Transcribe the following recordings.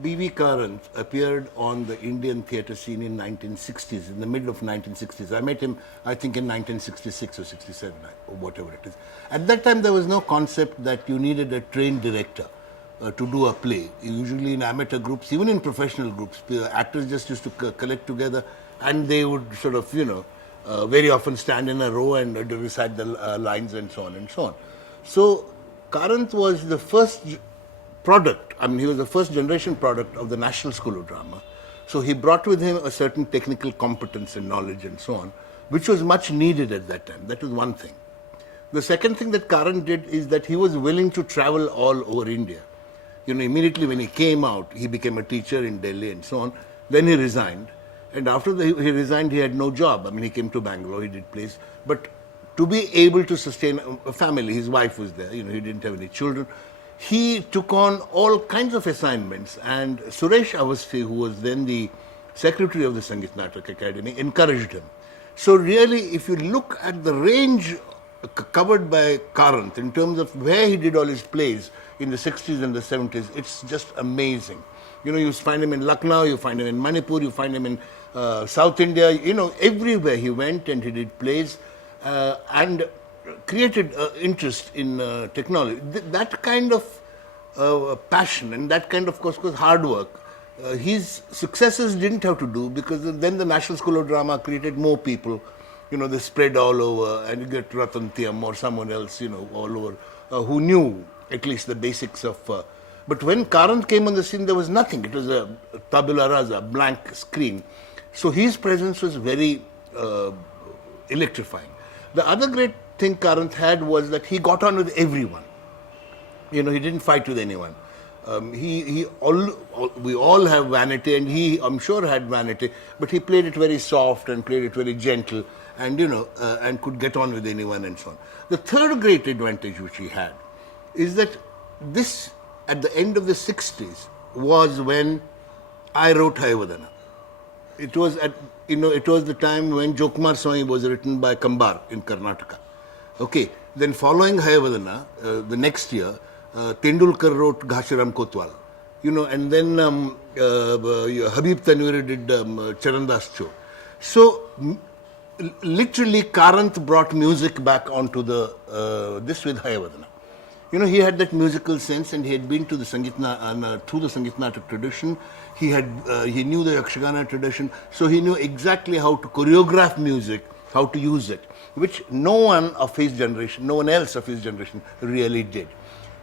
B.V. Karant appeared on the Indian theatre scene in 1960s, in the middle of 1960s. I met him, I think, in 1966 or 67, or whatever it is. At that time, there was no concept that you needed a trained director to do a play. Usually in amateur groups, even in professional groups, actors just used to collect together and they would sort of, very often stand in a row and recite the lines and so on and so on. So Karant was the first product, I mean, he was the first generation product of the National School of Drama. So he brought with him a certain technical competence and knowledge and so on, which was much needed at that time. That was one thing. The second thing that Karant did is that he was willing to travel all over India. Immediately when he came out, he became a teacher in Delhi and so on. Then he resigned. And after he resigned, he had no job. I mean, he came to Bangalore, he did plays. But to be able to sustain a family, his wife was there, he didn't have any children. He took on all kinds of assignments, and Suresh Avasthi, who was then the secretary of the Sangeet Natak Academy, encouraged him. So really, if you look at the range covered by Karant in terms of where he did all his plays in the 60s and the 70s, it's just amazing. You find him in Lucknow, you find him in Manipur, you find him in South India, everywhere he went and he did plays and created interest in technology. That kind of passion and that kind of, course, hard work, his successors didn't have to do, because then the National School of Drama created more people. They spread all over, and you get Ratan Tiyam or someone else, all over, who knew at least the basics of. But when Karant came on the scene, there was nothing. It was a tabula rasa, blank screen. So his presence was very electrifying. The other great thing Karant had was that he got on with everyone. He didn't fight with anyone. We all have vanity, and he, I'm sure, had vanity, but he played it very soft and played it very gentle, and and could get on with anyone and so on. The third great advantage which he had is that this, at the end of the 60s, was when I wrote Hayavadana. It was it was the time when Jokumar Swami was written by Kambar in Karnataka. Okay, then following Hayavadana, the next year, Tendulkar wrote Ghashiram Kotwal, and then Habib Tanwiri did Charandas Chor. So, literally, Karant brought music back onto this with Hayavadana. He had that musical sense, and he had been to the through the Sangeet Natak tradition. He knew the Yakshagana tradition, so he knew exactly how to choreograph music, how to use it, which no one else of his generation really did.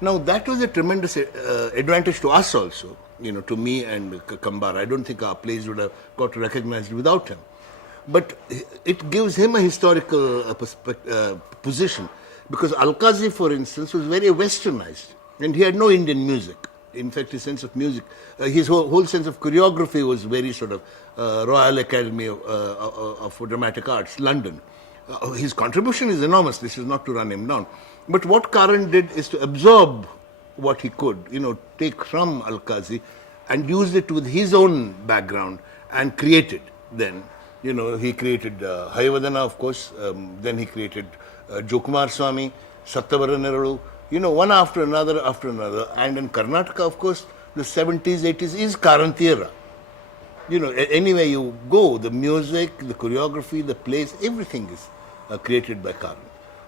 Now, that was a tremendous advantage to us also, to me and Kambar. I don't think our plays would have got recognized without him. But it gives him a historical position, because Alkazi, for instance, was very westernized, and he had no Indian music. In fact, his sense of music, his whole sense of choreography was very sort of Royal Academy of Dramatic Arts, London. His contribution is enormous. This is not to run him down. But what Karant did is to absorb what he could, take from Alkazi and use it with his own background and create it then. He created Hayavadana, of course, then he created Jokumar Swami, Sattavaraneralu, one after another. And in Karnataka, of course, the 70s, 80s is Karant era. Anywhere you go, the music, the choreography, the plays, everything is created by Karant.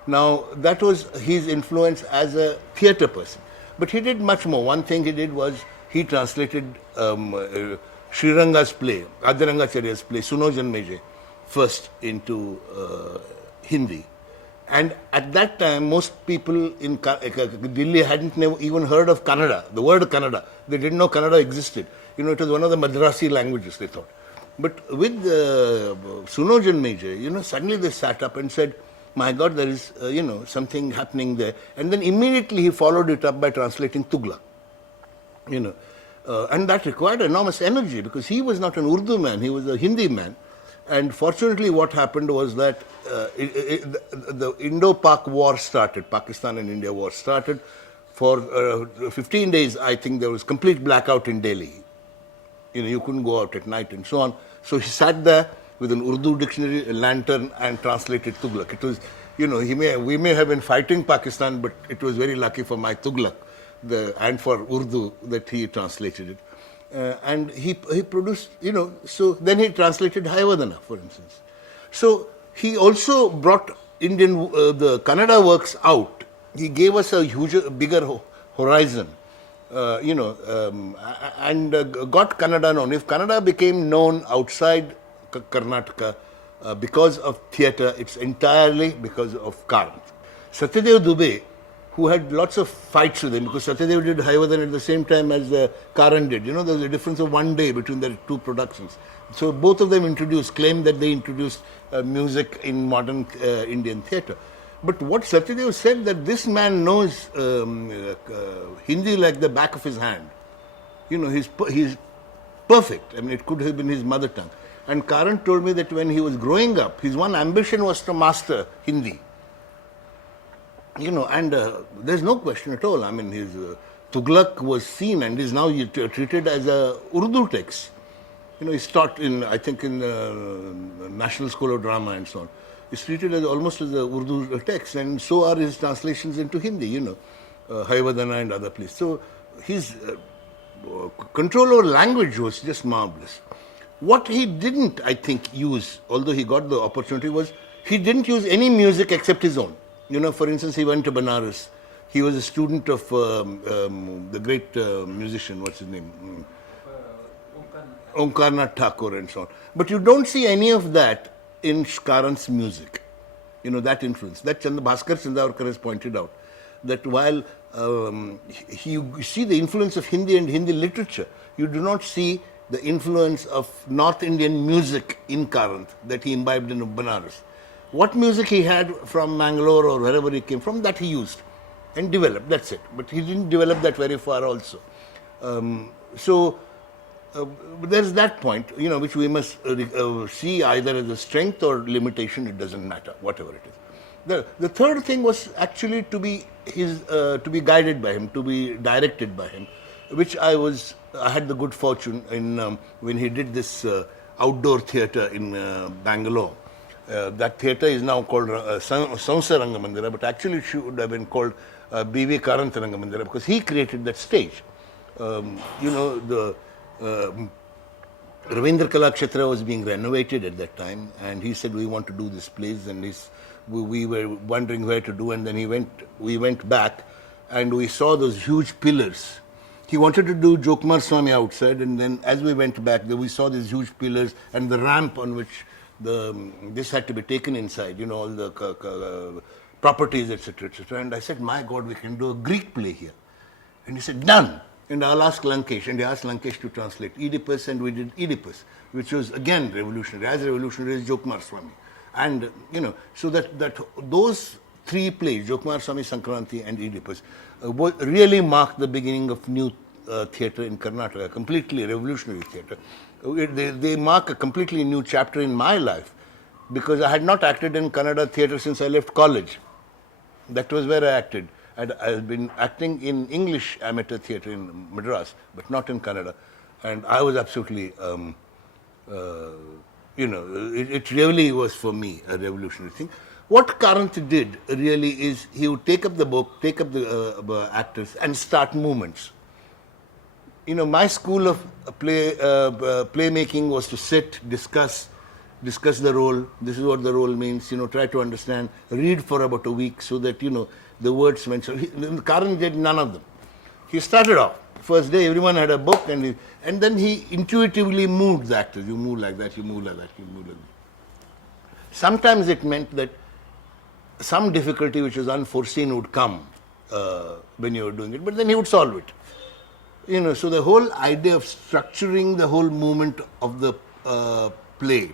Now, that was his influence as a theatre person. But he did much more. One thing he did was he translated Sriranga's play, Adyarangacharya's play, Sunojan Meje, first into Hindi. And at that time, most people in Delhi hadn't even heard of Kannada, the word Kannada. They didn't know Kannada existed. It was one of the Madrasi languages, they thought. But with Sunojan Meje, suddenly they sat up and said, my God, there is, something happening there. And then immediately he followed it up by translating Tughlaq. And that required enormous energy, because he was not an Urdu man, he was a Hindi man. And fortunately, what happened was that the Indo-Pak war started, Pakistan and India war started. For 15 days, I think there was complete blackout in Delhi. You couldn't go out at night and so on. So he sat there with an Urdu dictionary, a lantern, and translated Tughlaq. It was, we may have been fighting Pakistan, but it was very lucky for my Tughlaq and for Urdu that he translated it. And he produced, so then he translated Hayavadana, for instance. So he also brought the Kannada works out. He gave us a bigger horizon, and got Kannada known. If Kannada became known outside Karnataka because of theatre, it's entirely because of Karanth. Satyadev Dubey, who had lots of fights with him, because Satyadev did Hayavadana at the same time as Karan did. There was a difference of one day between their two productions. So both of them claimed that they introduced music in modern Indian theatre. But what Satyadev said, that this man knows Hindi like the back of his hand. He's perfect. I mean, it could have been his mother tongue. And Karan told me that when he was growing up, his one ambition was to master Hindi. And there's no question at all. I mean, his Tughlaq was seen and is now treated as a Urdu text. He's taught in National School of Drama and so on. It's treated almost as a Urdu text, and so are his translations into Hindi, Hayavadana and other places. So his control over language was just marvelous. What he didn't, I think, use, although he got the opportunity, was he didn't use any music except his own. For instance, he went to Banaras. He was a student of the great musician, what's his name? Omkarnath Thakur and so on. But you don't see any of that in Karanth's music. That influence. That Bhaskar Chandavarkar has pointed out. That while you see the influence of Hindi and Hindi literature, you do not see the influence of North Indian music in Karanth that he imbibed in Banaras. What music he had from Mangalore or wherever he came from, that he used and developed, that's it. But he didn't develop that very far also. There's that point, which we must see either as a strength or limitation, it doesn't matter, whatever it is. The third thing was actually to be guided by him, to be directed by him, which I had the good fortune in when he did this outdoor theatre in Bangalore. That theatre is now called Sansa Rangamandira, but actually it should have been called B.V. Karanth Rangamandira, because he created that stage. The Ravindra Kalakshetra was being renovated at that time, and he said, we want to do this place, and we were wondering where to do, and then we went back, and we saw those huge pillars. He wanted to do Jokmar Swami outside, and then as we went back, we saw these huge pillars and the ramp on which this had to be taken inside, all the properties, etc., etc. And I said, my God, we can do a Greek play here. And he said, done. And I'll ask Lankesh. And he asked Lankesh to translate Oedipus, and we did Oedipus, which was again revolutionary, as revolutionary as Jokmar Swami. And, so that those three plays, Jokmar Swami, Sankranti, and Oedipus, really marked the beginning of new theatre in Karnataka, completely revolutionary theatre. They mark a completely new chapter in my life, because I had not acted in Kannada theatre since I left college. That was where I acted. I had been acting in English amateur theatre in Madras, but not in Kannada. And I was absolutely, it really was for me a revolutionary thing. What Karanth did really is he would take up the book, take up the actors, and start movements. My school of playmaking was to sit, discuss the role. This is what the role means. Try to understand. Read for about a week so that the words mentioned. Karan did none of them. He started off. First day, everyone had a book, and then he intuitively moved the actors. You move like that. You move like that. You move like that. Sometimes it meant that some difficulty which was unforeseen would come when you were doing it, but then he would solve it. So the whole idea of structuring the whole movement of the play,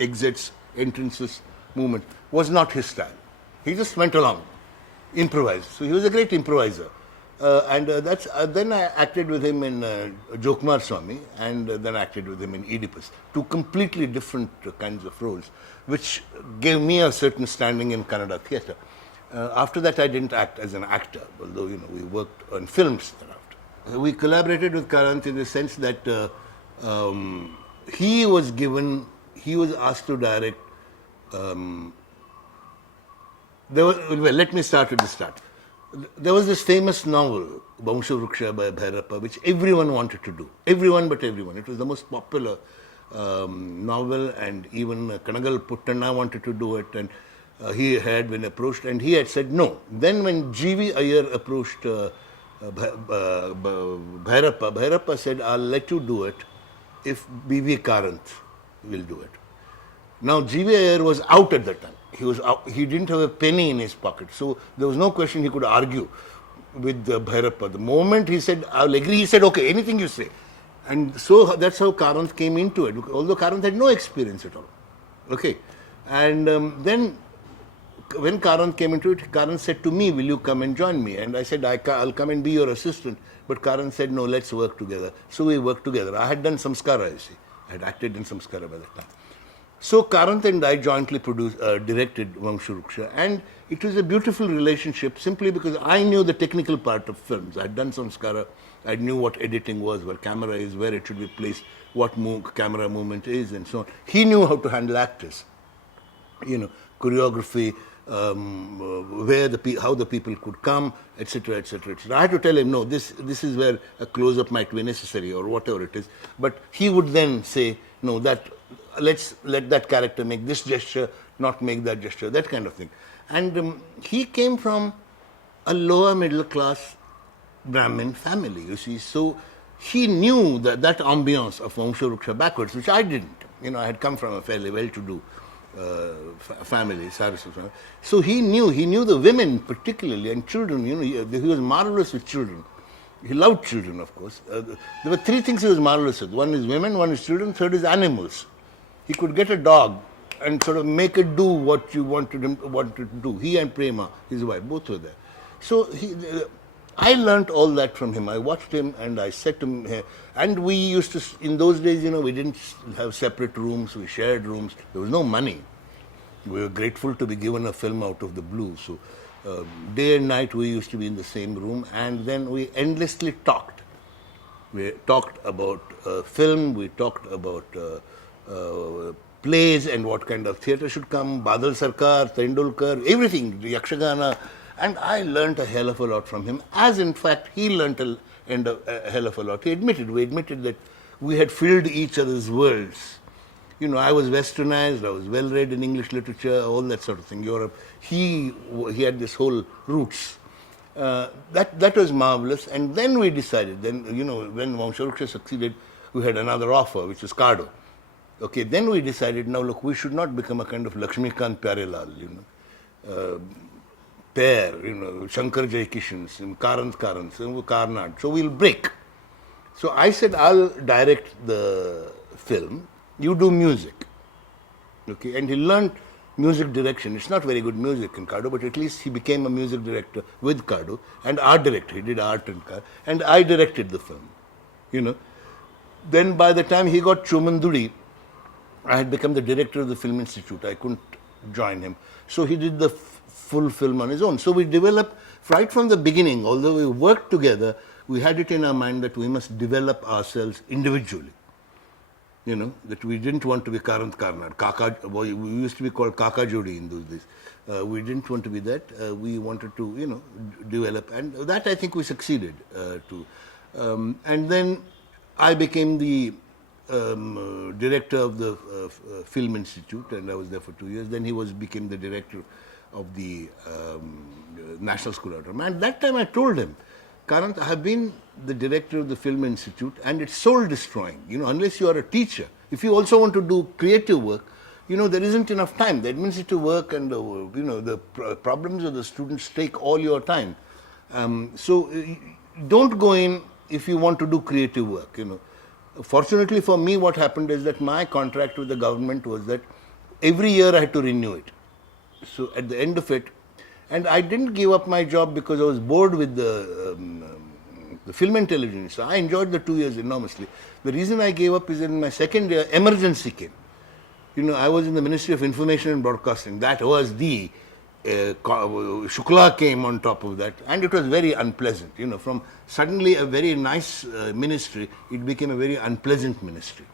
exits, entrances, movement, was not his style. He just went along, improvised. So he was a great improviser. Then I acted with him in Jokmar Swami, and then acted with him in Oedipus. Two completely different kinds of roles, which gave me a certain standing in Kannada theatre. After that, I didn't act as an actor, although we worked on films thereafter. We collaborated with Karanth in the sense that he was asked to direct. Let me start with the start. There was this famous novel, Vamshavruksha by Bhairappa, which everyone wanted to do. Everyone but everyone. It was the most popular novel, and even Kanagal Puttanna wanted to do it, and he had been approached, and he had said no. Then when G.V. Iyer approached Bhairappa, Bhairappa said, I'll let you do it if B.V. Karanth will do it. Now, G.V. Iyer was out at that time. He was out, he didn't have a penny in his pocket. So there was no question he could argue with Bhairappa. The moment he said, I'll agree, he said, okay, anything you say. And so that's how Karanth came into it, although Karanth had no experience at all. Okay. And then when Karanth came into it, Karanth said to me, will you come and join me? And I said, I'll come and be your assistant. But Karanth said, no, let's work together. So we worked together. I had done Samskara, you see. I had acted in Samskara by that time. So Karanth and I jointly directed Vamshavruksha, and it was a beautiful relationship simply because I knew the technical part of films. I had done Samskara, I knew what editing was, where camera is, where it should be placed, what camera movement is, and so on. He knew how to handle actors, choreography, where how the people could come, etc., etc., etc. I had to tell him, no, this is where a close-up might be necessary or whatever it is. But he would then say, no, let's let that character make this gesture, not make that gesture, that kind of thing. And he came from a lower middle class Brahmin family, you see. So he knew that ambience of Vamshavruksha backwards, which I didn't. I had come from a fairly well-to-do family, Saraswat family. So he knew the women particularly, and children. He was marvelous with children. He loved children, of course. There were three things he was marvelous with. One is women, one is children, third is animals. He could get a dog and sort of make it do what you wanted to do. He and Prema, his wife, both were there. So I learnt all that from him. I watched him and I said to him, and we used to, in those days, we didn't have separate rooms, we shared rooms. There was no money. We were grateful to be given a film out of the blue. So day and night we used to be in the same room, and then we endlessly talked. We talked about film, we talked about plays and what kind of theatre should come, Badal Sarkar, Tendulkar, everything, Yakshagana. And I learnt a hell of a lot from him, as in fact he learnt a hell of a lot. We admitted that we had filled each other's worlds. I was westernized, I was well read in English literature, all that sort of thing, Europe. He had this whole roots. That was marvelous. And then we decided, when Vamshavruksha succeeded, we had another offer, which was Cardo. Okay, then we decided, now look, we should not become a kind of Lakshmikant Pyarelal, pair, Shankar Jaikishans, Karanth, Karnad. So we'll break. So I said, I'll direct the film, you do music. Okay, and he learned music direction. It's not very good music in Cardo, but at least he became a music director with Cardo, and art director. He did art and Cardo, and I directed the film. Then by the time he got Chomandudi, I had become the director of the Film Institute. I couldn't join him. So he did the full film on his own. So we developed, right from the beginning, although we worked together, we had it in our mind that we must develop ourselves individually. That we didn't want to be Karanth Karnad. We used to be called Kaka Jodi in those days. We didn't want to be that. We wanted to, develop. And that I think we succeeded to. And then I became the director of the Film Institute, and I was there for 2 years. Then he became the director of the National School of Drama. And that time I told him, Karanth, I have been the director of the Film Institute, and it's soul destroying. Unless you are a teacher, if you also want to do creative work, there isn't enough time. The administrative work and the problems of the students take all your time. So don't go in if you want to do creative work. Fortunately for me, what happened is that my contract with the government was that every year I had to renew it. So at the end of it, and I didn't give up my job because I was bored with the film and television. So I enjoyed the 2 years enormously. The reason I gave up is in my second year, emergency came. I was in the Ministry of Information and Broadcasting. That was the Shukla came on top of that, and it was very unpleasant. From suddenly a very nice ministry, it became a very unpleasant ministry,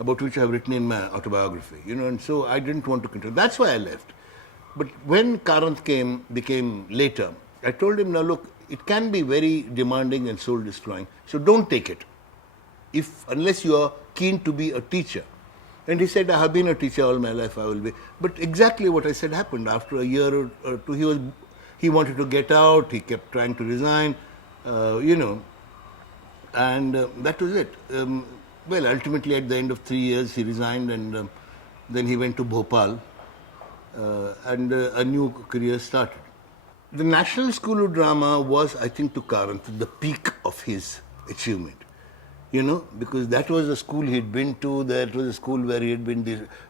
about which I have written in my autobiography. And so I didn't want to continue. That's why I left. But when Karanth became later, I told him, now look, it can be very demanding and soul destroying, so don't take it, unless you are keen to be a teacher. And he said, I have been a teacher all my life, I will be. But exactly what I said happened. After a year or two, he wanted to get out, he kept trying to resign, and that was it. Well, ultimately at the end of 3 years, he resigned, and then he went to Bhopal, and a new career started. The National School of Drama was, I think, to Karanth, the peak of his achievement. Because that was a school he'd been to, that was a school where he had been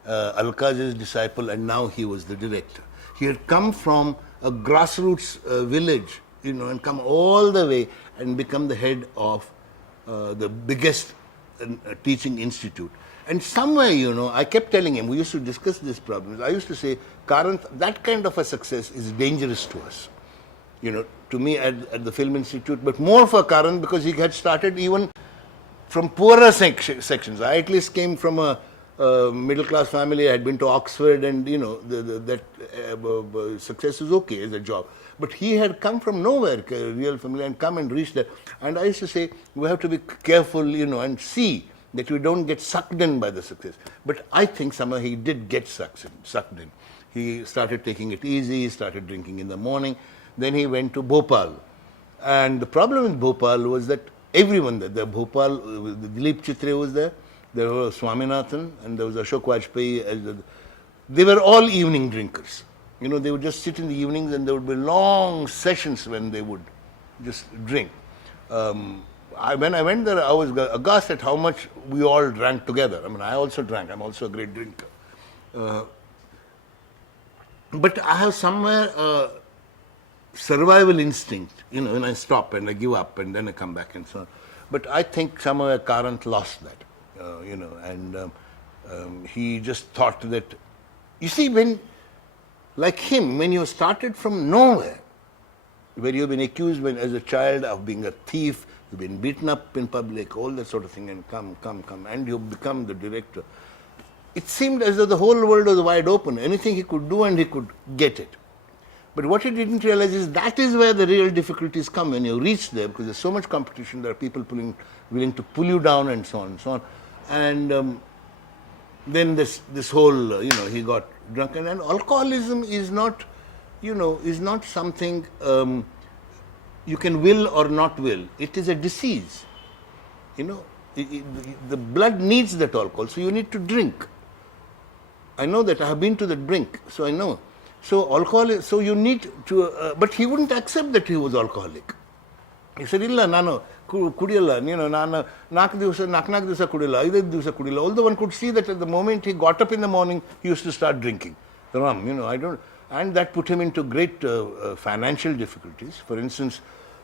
Alkaz's disciple, and now he was the director. He had come from a grassroots village, and come all the way and become the head of the biggest teaching institute. And somewhere, I kept telling him, we used to discuss these problems. I used to say, Karanth, that kind of a success is dangerous to us. To me at the Film Institute, but more for Karanth because he had started even from poorer sections. I at least came from a middle class family. I had been to Oxford, and that success is okay as a job. But he had come from nowhere, a real family, and come and reach there. And I used to say, we have to be careful, and see that we don't get sucked in by the success. But I think somehow he did get sucked in. He started taking it easy, he started drinking in the morning. Then he went to Bhopal. And the problem with Bhopal was that everyone there, Bhopal, Dilip Chitre was there was Swaminathan, and there was Ashok Vajpayee. They were all evening drinkers. They would just sit in the evenings, and there would be long sessions when they would just drink. When I went there, I was aghast at how much we all drank together. I mean, I also drank. I'm also a great drinker. But I have somewhere survival instinct, when I stop and I give up and then I come back and so on. But I think somewhere Karanth lost that, and he just thought that, you see, like him, when you started from nowhere, where you've been accused as a child of being a thief, you've been beaten up in public, all that sort of thing, and come, and you become the director. It seemed as though the whole world was wide open. Anything he could do and he could get it. But what he didn't realize is that is where the real difficulties come when you reach there, because there's so much competition, there are people willing to pull you down and so on and so on. And then this whole, he got drunken. And alcoholism is not, is not something you can will or not will. It is a disease. The blood needs that alcohol, so you need to drink. I know that. I have been to the brink, so I know. So so you need to, but he wouldn't accept that he was alcoholic. He said, "Illa, nano kudiyalla, nana naku divasa kudiyalla, 5 divasa kudiyalla." Although one could see that at the moment he got up in the morning, he used to start drinking the rum. I don't, and that put him into great financial difficulties. For instance,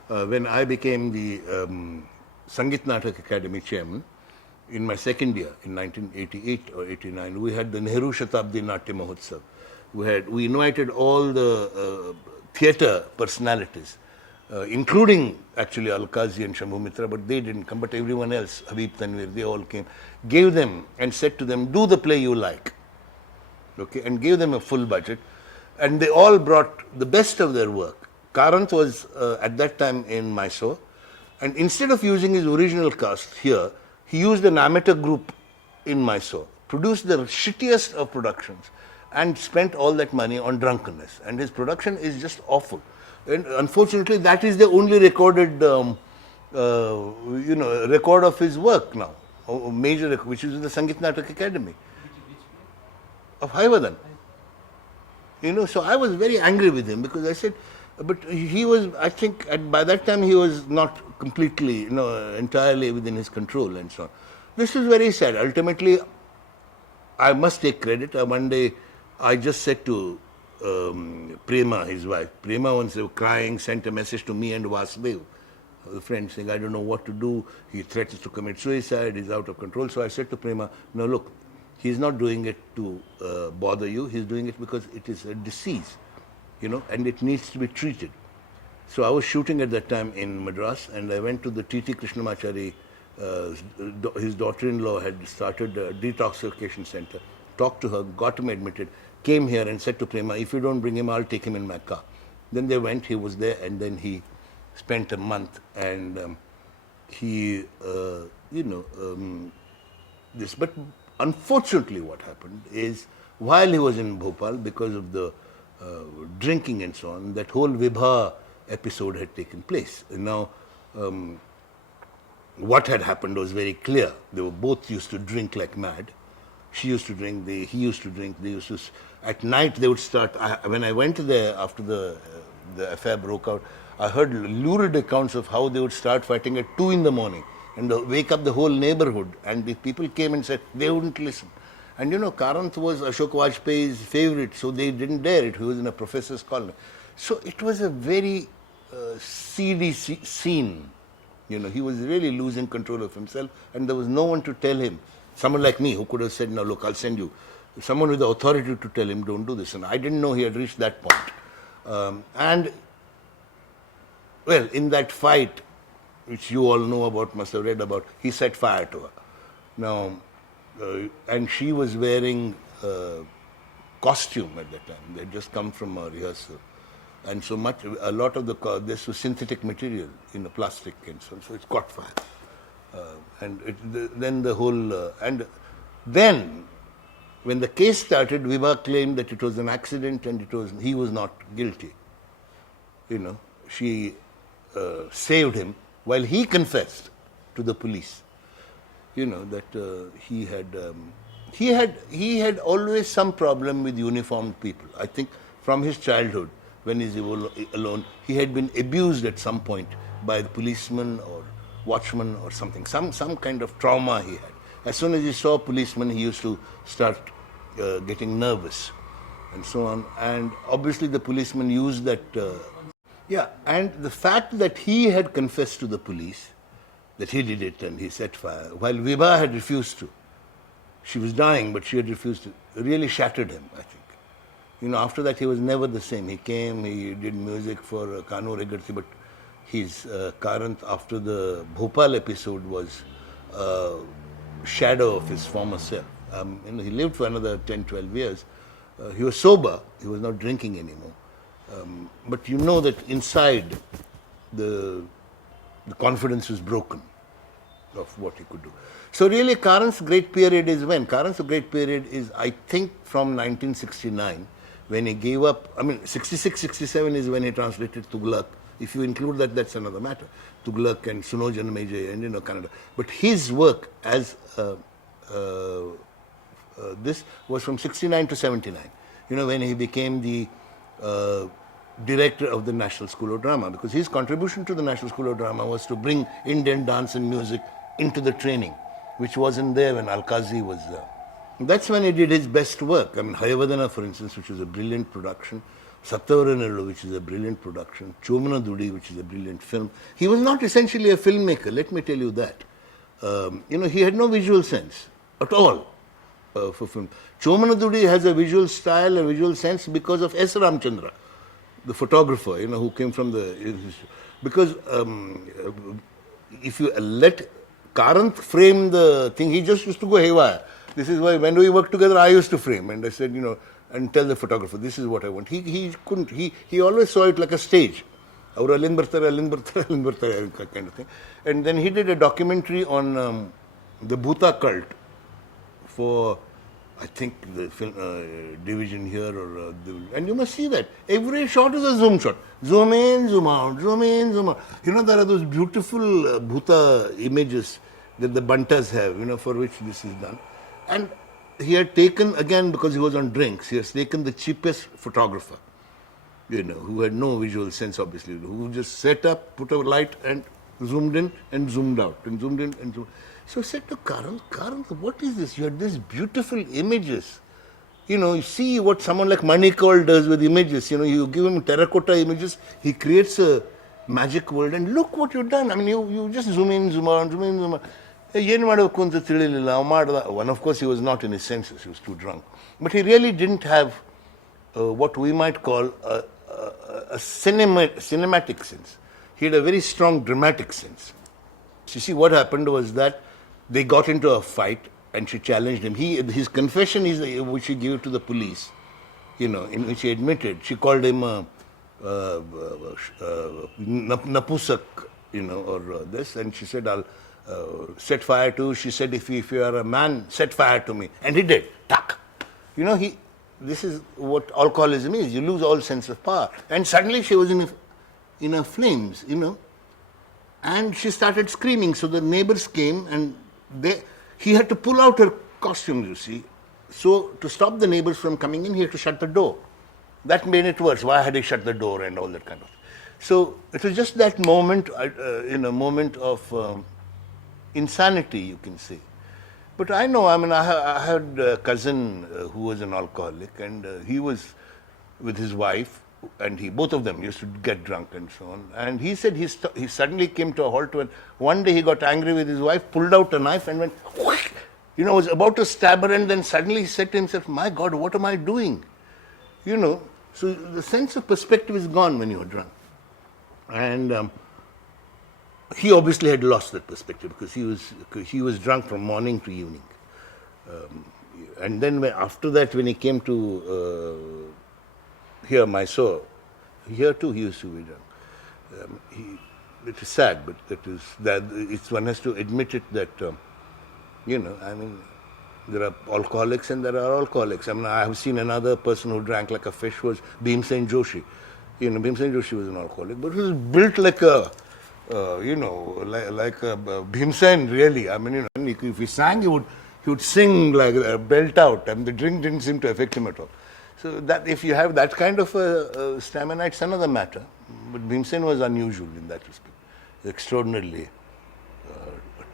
when I became the Sangeet Natak Academy chairman in my second year in 1988 or 89, we had the Nehru Shatabdi Natya Mahotsav. We invited all the theatre personalities, including actually Alkazi and Shambhu Mitra, but they didn't come, but everyone else, Habib Tanvir, they all came, gave them and said to them, do the play you like, okay, and gave them a full budget, and they all brought the best of their work. Karanth was at that time in Mysore, and instead of using his original cast here, he used an amateur group in Mysore, produced the shittiest of productions, and spent all that money on drunkenness. And his production is just awful. And unfortunately, that is the only recorded, record of his work now, a major record, which is the Sangeet Natak Academy of Haivadan. So I was very angry with him because I said, but he was, I think, by that time he was not completely, entirely within his control and so on. This is very sad. Ultimately, I must take credit. One day, I just said to Prema, his wife, Prema once crying, sent a message to me and Vasudev, a friend, saying, I don't know what to do. He threatens to commit suicide. He's out of control. So I said to Prema, no, look, he's not doing it to bother you. He's doing it because it is a disease, and it needs to be treated. So I was shooting at that time in Madras, and I went to the T.T. Krishnamachari. His daughter-in-law had started a detoxification center. Talked to her, got him admitted, came here and said to Prema, if you don't bring him, I'll take him in my car. Then they went, he was there, and then he spent a month, and he, this. But unfortunately, what happened is, while he was in Bhopal, because of the drinking and so on, that whole Vibha episode had taken place. And now, what had happened was very clear. They were both used to drink like mad. She used to drink, he used to drink. They used to, at night they would start. When I went there after the affair broke out, I heard lurid accounts of how they would start fighting at 2 in the morning and wake up the whole neighborhood. And if people came and said, they wouldn't listen. And Karanth was Ashok Vajpayee's favorite, so they didn't dare it. He was in a professor's colony. So it was a very seedy scene. He was really losing control of himself, and there was no one to tell him. Someone like me who could have said, no, look, I'll send you. Someone with the authority to tell him, don't do this. And I didn't know he had reached that point. Well, in that fight, which you all know about, must have read about, he set fire to her. Now, and she was wearing costume at that time. They had just come from a rehearsal. And a lot of this was synthetic material, plastic and so on. So it caught fire. Then the whole, and then when the case started, Vibha claimed that it was an accident and he was not guilty. She saved him while he confessed to the police. That he had always some problem with uniformed people. I think from his childhood, when he's alone, he had been abused at some point by the policeman or watchman or something, some kind of trauma he had. As soon as he saw a policeman, he used to start getting nervous and so on. And obviously the policeman used that. And the fact that he had confessed to the police that he did it and he set fire, while Vibha had refused to. She was dying, but she had refused to. Really shattered him, I think. After that, he was never the same. He came, he did music for Kanu Regarthi, but his Karanth after the Bhopal episode was a shadow of his former self. He lived for another 10, 12 years. He was sober. He was not drinking anymore. But that inside the confidence was broken of what he could do. So really, Karanth's great period is when? Karanth's great period is, I think, from 1969, when he gave up. 66, 67 is when he translated Tughlaq. If you include that, that's another matter. Tughlaq and Suno Janme Jay and Kannada. But his work as this was from 69 to 79. When he became the director of the National School of Drama, because his contribution to the National School of Drama was to bring Indian dance and music into the training, which wasn't there when Alkazi was there. That's when he did his best work. Hayavadana, for instance, which was a brilliant production, Sattavaranallu, which is a brilliant production, Chomana Dudi, which is a brilliant film. He was not essentially a filmmaker, let me tell you that. He had no visual sense at all for film. Chomana Dudi has a visual style, a visual sense because of S. Ramchandra, the photographer, who came from the... Because if you let Karanth frame the thing, he just used to go haywire. This is why when we worked together, I used to frame, and I said, and tell the photographer, this is what I want. He couldn't, he always saw it like a stage. Kind of thing. And then he did a documentary on the Bhuta cult for, I think, the film division here, and you must see that. Every shot is a zoom shot. Zoom in, zoom out, zoom in, zoom out. There are those beautiful Bhuta images that the Bantas have, for which this is done. And he had taken, again, because he was on drinks, he has taken the cheapest photographer, who had no visual sense, obviously, who just set up, put a light and zoomed in and zoomed out, and zoomed in and zoomed. So I said to Karanth, what is this? You had these beautiful images. You see what someone like Manikal does with images. You give him terracotta images, he creates a magic world, and look what you've done. You just zoom in, zoom out, zoom in, zoom out. One, of course, he was not in his senses, he was too drunk. But he really didn't have what we might call a cinematic sense. He had a very strong dramatic sense. So you see, what happened was that they got into a fight and she challenged him. His confession is which he gave to the police, in which he admitted. She called him a Napusak, or this, and she said, I'll set fire to. She said, if you are a man, set fire to me, and he did. Tak. This is what alcoholism is. You lose all sense of power, and suddenly she was in a flames, and she started screaming. So the neighbors came, and he had to pull out her costume, you see. So to stop the neighbors from coming in, he had to shut the door. That made it worse. Why had he shut the door and all that kind of? So it was just that moment, moment of insanity, you can say. But I know, I had a cousin who was an alcoholic, and he was with his wife, and both of them used to get drunk and so on. And he said he suddenly came to a halt when one day he got angry with his wife, pulled out a knife and went, was about to stab her, and then suddenly he said to himself, my God, what am I doing? So the sense of perspective is gone when you're drunk. And he obviously had lost that perspective because he was drunk from morning to evening. And then after that, when he came to here, Mysore, here too he used to be drunk. It is sad, but one has to admit it that, there are alcoholics and there are alcoholics. I have seen another person who drank like a fish was Bhimsen Joshi. Bhimsen Joshi was an alcoholic, but he was built like a, like a Bhimsen, really. If he sang, he would sing like a belt out, and the drink didn't seem to affect him at all. So that if you have that kind of stamina, it's another matter. But Bhimsen was unusual in that respect, extraordinarily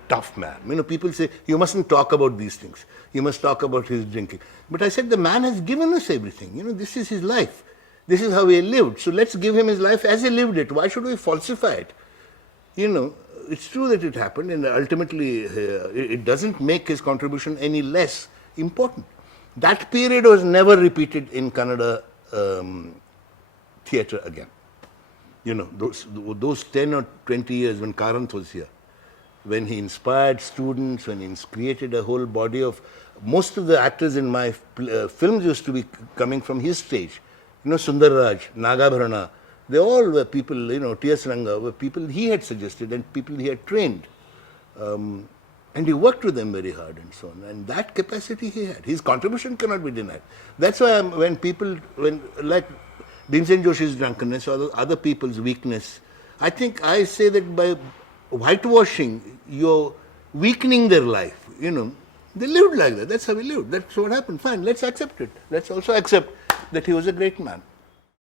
tough man. People say, you mustn't talk about these things. You must talk about his drinking. But I said, the man has given us everything. This is his life. This is how he lived. So let's give him his life as he lived it. Why should we falsify it? It's true that it happened, and ultimately it doesn't make his contribution any less important. That period was never repeated in Kannada theatre again. Those 10 or 20 years when Karanth was here, when he inspired students, when he created a whole body of... Most of the actors in my films used to be coming from his stage. Sundar Raj, Nagabharana, they all were people, T.S. Ranga, were people he had suggested and people he had trained. And he worked with them very hard and so on. And that capacity he had. His contribution cannot be denied. That's why when like Bhimsen Joshi's drunkenness or other people's weakness, I think I say that by whitewashing, you're weakening their life. They lived like that. That's how he lived. That's what happened. Fine, let's accept it. Let's also accept that he was a great man.